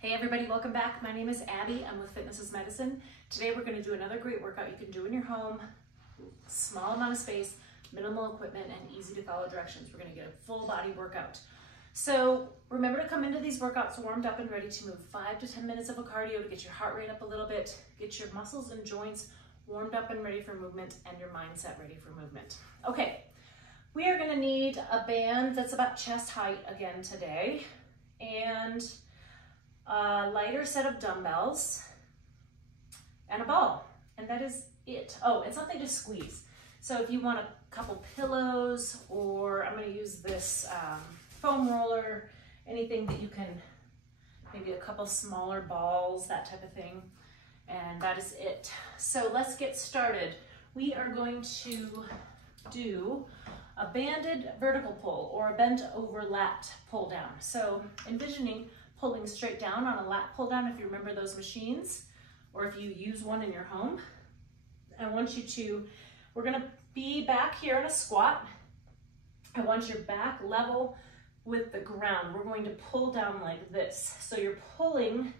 Hey everybody, welcome back. My name is Abby. I'm with Fitness is Medicine. Today we're going to do another great workout you can do in your home. Small amount of space, minimal equipment, and easy to follow directions. We're going to get a full body workout. So remember to come into these workouts warmed up and ready to move 5 to 10 minutes of a cardio to get your heart rate up a little bit, get your muscles and joints warmed up and ready for movement, and your mindset ready for movement. Okay, we are going to need a band that's about chest height again today, and a lighter set of dumbbells, and a ball, and that is it. Oh, and something to squeeze. So if you want a couple pillows, or I'm going to use this foam roller, anything that you can, maybe a couple smaller balls, that type of thing, and that is it. So let's get started. We are going to do a banded vertical pull or a bent over lat pull down. So envisioning pulling straight down on a lat pull down, if you remember those machines, or if you use one in your home. I want you to, we're gonna be back here in a squat. I want your back level with the ground. We're going to pull down like this. So you're pulling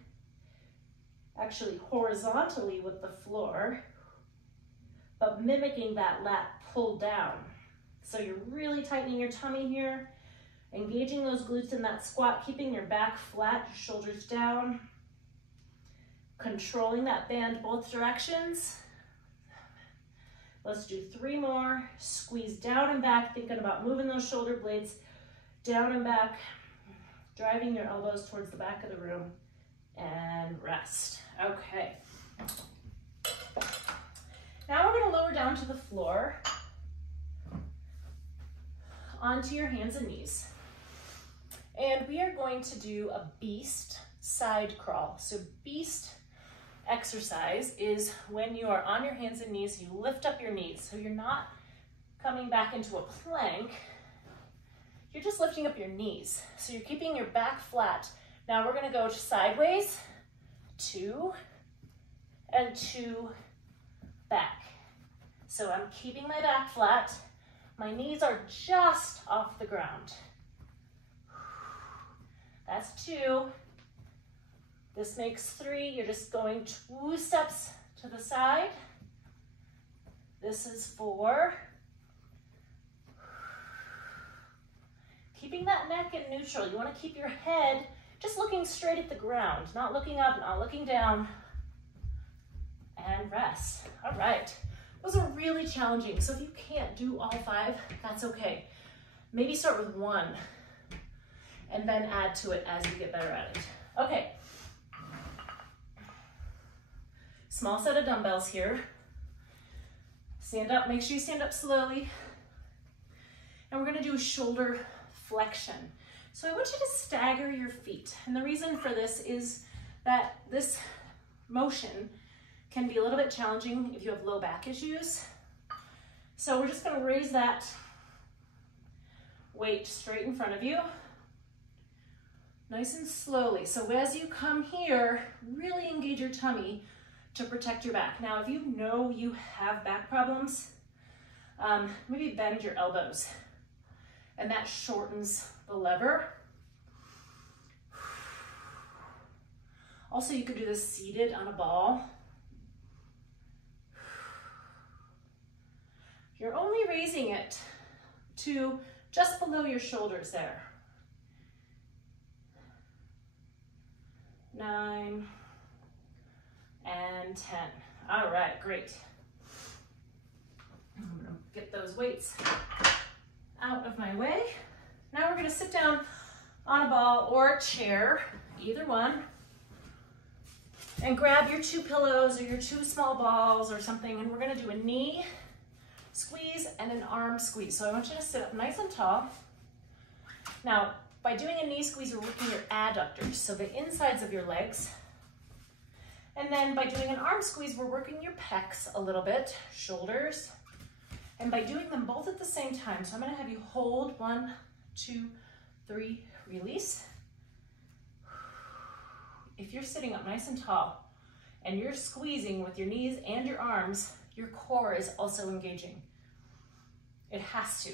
actually horizontally with the floor, but mimicking that lat pull down. So you're really tightening your tummy here, engaging those glutes in that squat, keeping your back flat, your shoulders down, controlling that band both directions. Let's do 3 more. Squeeze down and back, thinking about moving those shoulder blades down and back, driving your elbows towards the back of the room, and rest. Okay. Now we're going to lower down to the floor, onto your hands and knees. And we are going to do a beast side crawl. So beast exercise is when you are on your hands and knees, you lift up your knees. So you're not coming back into a plank, you're just lifting up your knees. So you're keeping your back flat. Now we're gonna go sideways, 2, and 2 back. So I'm keeping my back flat. My knees are just off the ground. That's 2. This makes 3. You're just going 2 steps to the side. This is 4. Keeping that neck in neutral. You want to keep your head just looking straight at the ground, not looking up, not looking down. And rest. All right. Those are really challenging. So if you can't do all 5, that's okay. Maybe start with 1. And then add to it as you get better at it. Okay. Small set of dumbbells here. Stand up, make sure you stand up slowly. And we're gonna do a shoulder flexion. So I want you to stagger your feet. And the reason for this is that this motion can be a little bit challenging if you have low back issues. So we're just gonna raise that weight straight in front of you. Nice and slowly. So as you come here, really engage your tummy to protect your back. Now, if you know you have back problems, maybe bend your elbows, and that shortens the lever. Also, you could do this seated on a ball. You're only raising it to just below your shoulders there. 9 and 10. All right, great. I'm gonna get those weights out of my way. Now we're gonna sit down on a ball or a chair, either one, and grab your 2 pillows or your 2 small balls or something, and we're gonna do a knee squeeze and an arm squeeze. So I want you to sit up nice and tall. Now, by doing a knee squeeze, we're working your adductors, so the insides of your legs. And then by doing an arm squeeze, we're working your pecs a little bit, shoulders. And by doing them both at the same time, so I'm gonna have you hold 1, 2, 3, release. If you're sitting up nice and tall and you're squeezing with your knees and your arms, your core is also engaging. It has to.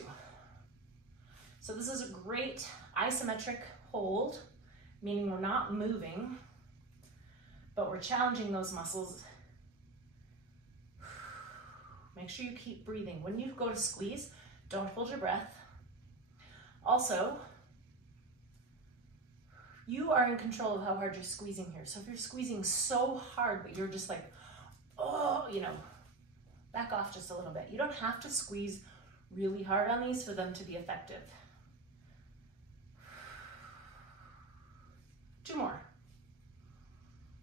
So this is a great isometric hold, meaning we're not moving. but we're challenging those muscles. Make sure you keep breathing. When you go to squeeze, don't hold your breath. Also, you are in control of how hard you're squeezing here. So if you're squeezing so hard, but you're just like, oh, you know, back off just a little bit. You don't have to squeeze really hard on these for them to be effective. 2 more.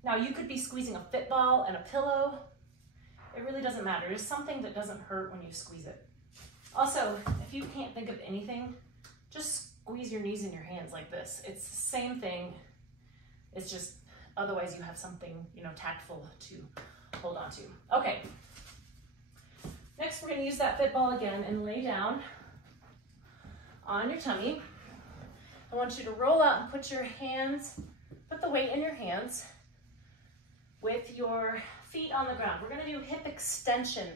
Now you could be squeezing a fit ball and a pillow. It really doesn't matter. There's something that doesn't hurt when you squeeze it. Also, if you can't think of anything, just squeeze your knees in your hands like this. It's the same thing. It's just, otherwise you have something, you know, tactful to hold on to. Okay. Next, we're gonna use that fit ball again and lay down on your tummy. I want you to roll out and put your hands, put the weight in your hands with your feet on the ground. We're gonna do hip extension.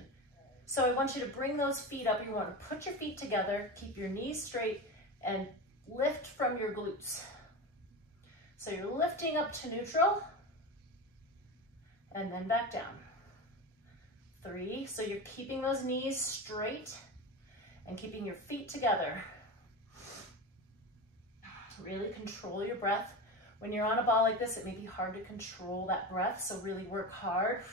So I want you to bring those feet up. You want to put your feet together, keep your knees straight, and lift from your glutes. So you're lifting up to neutral, and then back down. 3, so you're keeping those knees straight and keeping your feet together. Really control your breath. When you're on a ball like this, it may be hard to control that breath, so really work hard.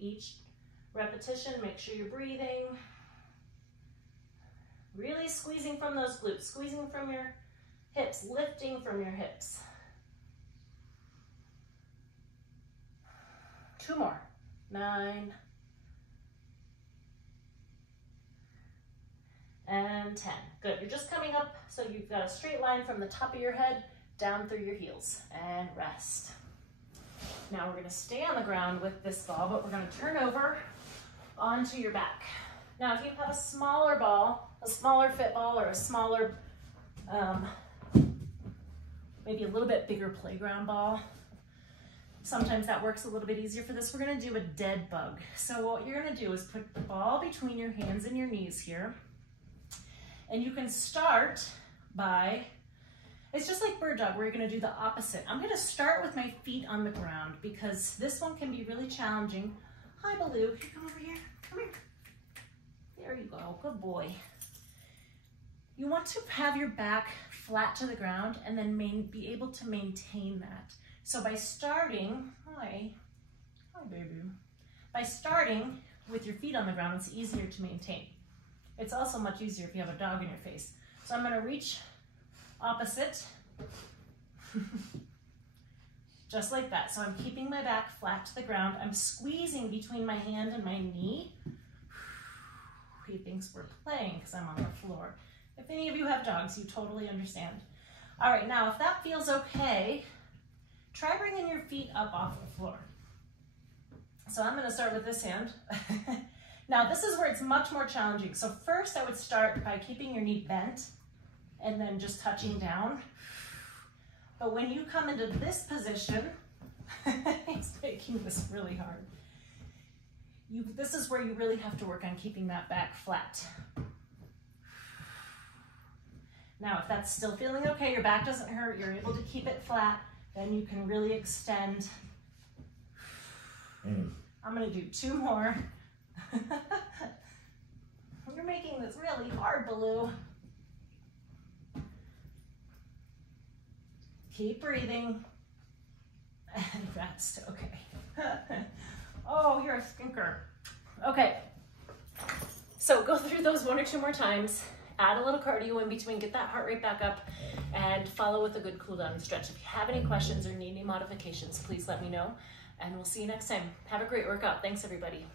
Each repetition, make sure you're breathing. Really squeezing from those glutes, squeezing from your hips, lifting from your hips. 2 more. 9. And 10. Good. You're just coming up, so you've got a straight line from the top of your head down through your heels. And rest. Now we're going to stay on the ground with this ball, but we're going to turn over onto your back. Now, if you have a smaller ball, a smaller fit ball, or a smaller, maybe a little bit bigger playground ball, sometimes that works a little bit easier for this. We're going to do a dead bug. So what you're going to do is put the ball between your hands and your knees here. And you can start by, it's just like bird dog, where you're going to do the opposite. I'm going to start with my feet on the ground because this one can be really challenging. Hi, Baloo. Come over here. Come here. There you go. Good boy. You want to have your back flat to the ground and then be able to maintain that. So by starting, hi baby. By starting with your feet on the ground, it's easier to maintain. It's also much easier if you have a dog in your face. So I'm going to reach opposite, just like that. So I'm keeping my back flat to the ground. I'm squeezing between my hand and my knee. He thinks we're playing because I'm on the floor. If any of you have dogs, you totally understand. All right, now if that feels okay, try bringing your feet up off the floor. So I'm going to start with this hand. Now this is where it's much more challenging. So first I would start by keeping your knee bent and then just touching down. But when you come into this position, it's making this really hard. This is where you really have to work on keeping that back flat. Now, if that's still feeling okay, your back doesn't hurt, you're able to keep it flat, then you can really extend. I'm gonna do 2 more. You're making this really hard, Baloo. Keep breathing and rest, okay. Oh, you're a stinker. Okay, so go through those 1 or 2 more times, add a little cardio in between, get that heart rate back up, and follow with a good cool down and stretch. If you have any questions or need any modifications, please let me know, and we'll see you next time. Have a great workout. Thanks, everybody.